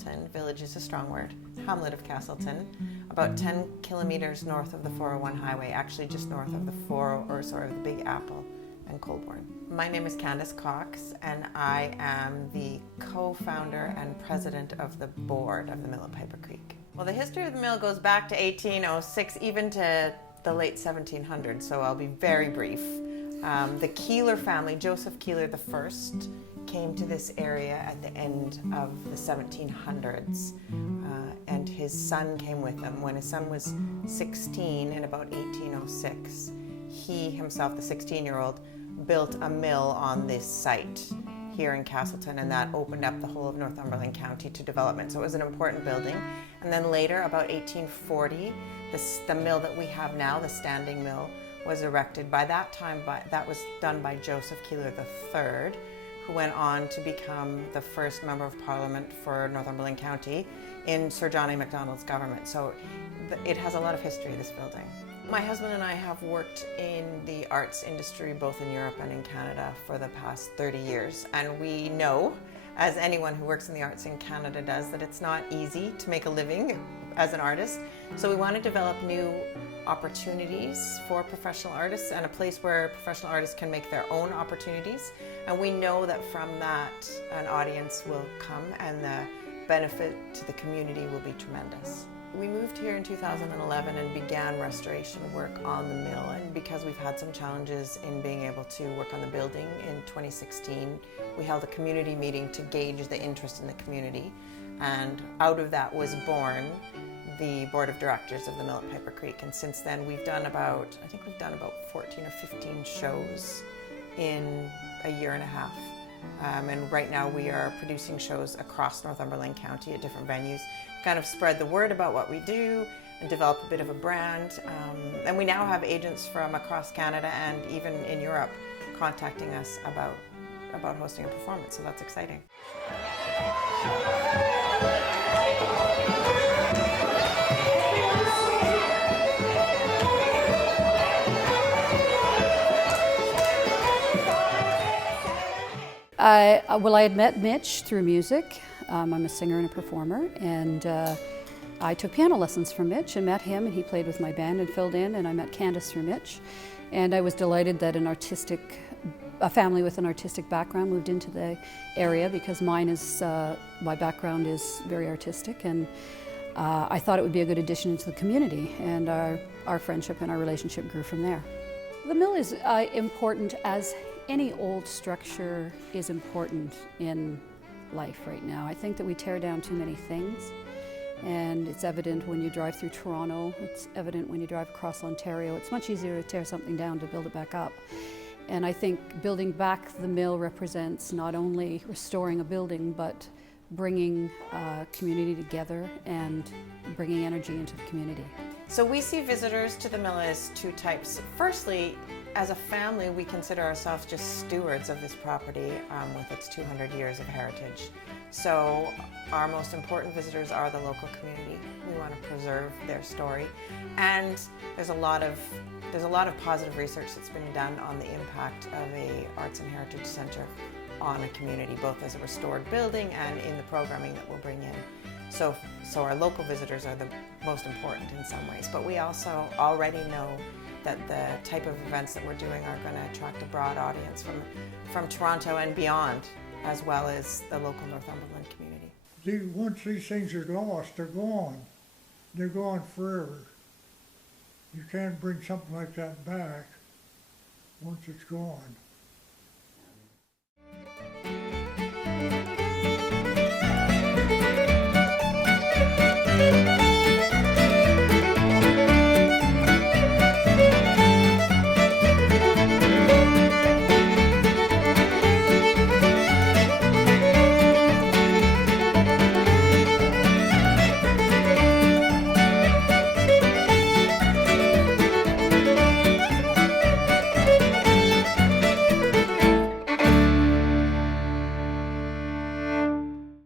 Castleton. Village is a strong word. Hamlet of Castleton, about 10 kilometers north of the 401 highway, actually just north of the Big Apple and Colborne. My name is Candace Cox, and I am the co-founder and president of the board of the mill at Piper Creek. Well, the history of the mill goes back to 1806, even to the late 1700s, so I'll be very brief. The Keeler family, Joseph Keeler I, came to this area at the end of the 1700s, and his son came with him. When his son was 16 in about 1806, he himself, the 16-year-old, built a mill on this site here in Castleton, and that opened up the whole of Northumberland County to development. So it was an important building. And then later, about 1840, the mill that we have now, the standing mill, was erected. By that time, that was done by Joseph Keeler III, who went on to become the first member of Parliament for Northumberland County in Sir John A. Macdonald's government. So it has a lot of history, this building. My husband and I have worked in the arts industry both in Europe and in Canada for the past 30 years, and we know, as anyone who works in the arts in Canada does, that it's not easy to make a living as an artist. So we want to develop new opportunities for professional artists and a place where professional artists can make their own opportunities. And we know that from that an audience will come and the benefit to the community will be tremendous. We moved here in 2011 and began restoration work on the mill, and because we've had some challenges in being able to work on the building in 2016, we held a community meeting to gauge the interest in the community, and out of that was born the board of directors of the mill at Piper Creek. And since then we've done about 14 or 15 shows in a year and a half. And right now we are producing shows across Northumberland County at different venues, kind of spread the word about what we do and develop a bit of a brand. And we now have agents from across Canada and even in Europe contacting us about hosting a performance, so that's exciting. I had met Mitch through music. I'm a singer and a performer, and I took piano lessons from Mitch and met him, and he played with my band and filled in, and I met Candace through Mitch. And I was delighted that a family with an artistic background moved into the area, because my background is very artistic, and I thought it would be a good addition to the community, and our friendship and our relationship grew from there. The mill is important, as any old structure is important in life right now. I think that we tear down too many things, and it's evident when you drive through Toronto, it's evident when you drive across Ontario. It's much easier to tear something down to build it back up. And I think building back the mill represents not only restoring a building, but bringing community together and bringing energy into the community. So we see visitors to the mill as two types. Firstly, as a family, we consider ourselves just stewards of this property with its 200 years of heritage. So our most important visitors are the local community. We want to preserve their story, and there's a lot of positive research that's been done on the impact of a arts and heritage center on a community, both as a restored building and in the programming that we'll bring in. So our local visitors are the most important in some ways, but we also already know that the type of events that we're doing are going to attract a broad audience from Toronto and beyond, as well as the local Northumberland community. Once these things are lost, they're gone. They're gone forever. You can't bring something like that back once it's gone.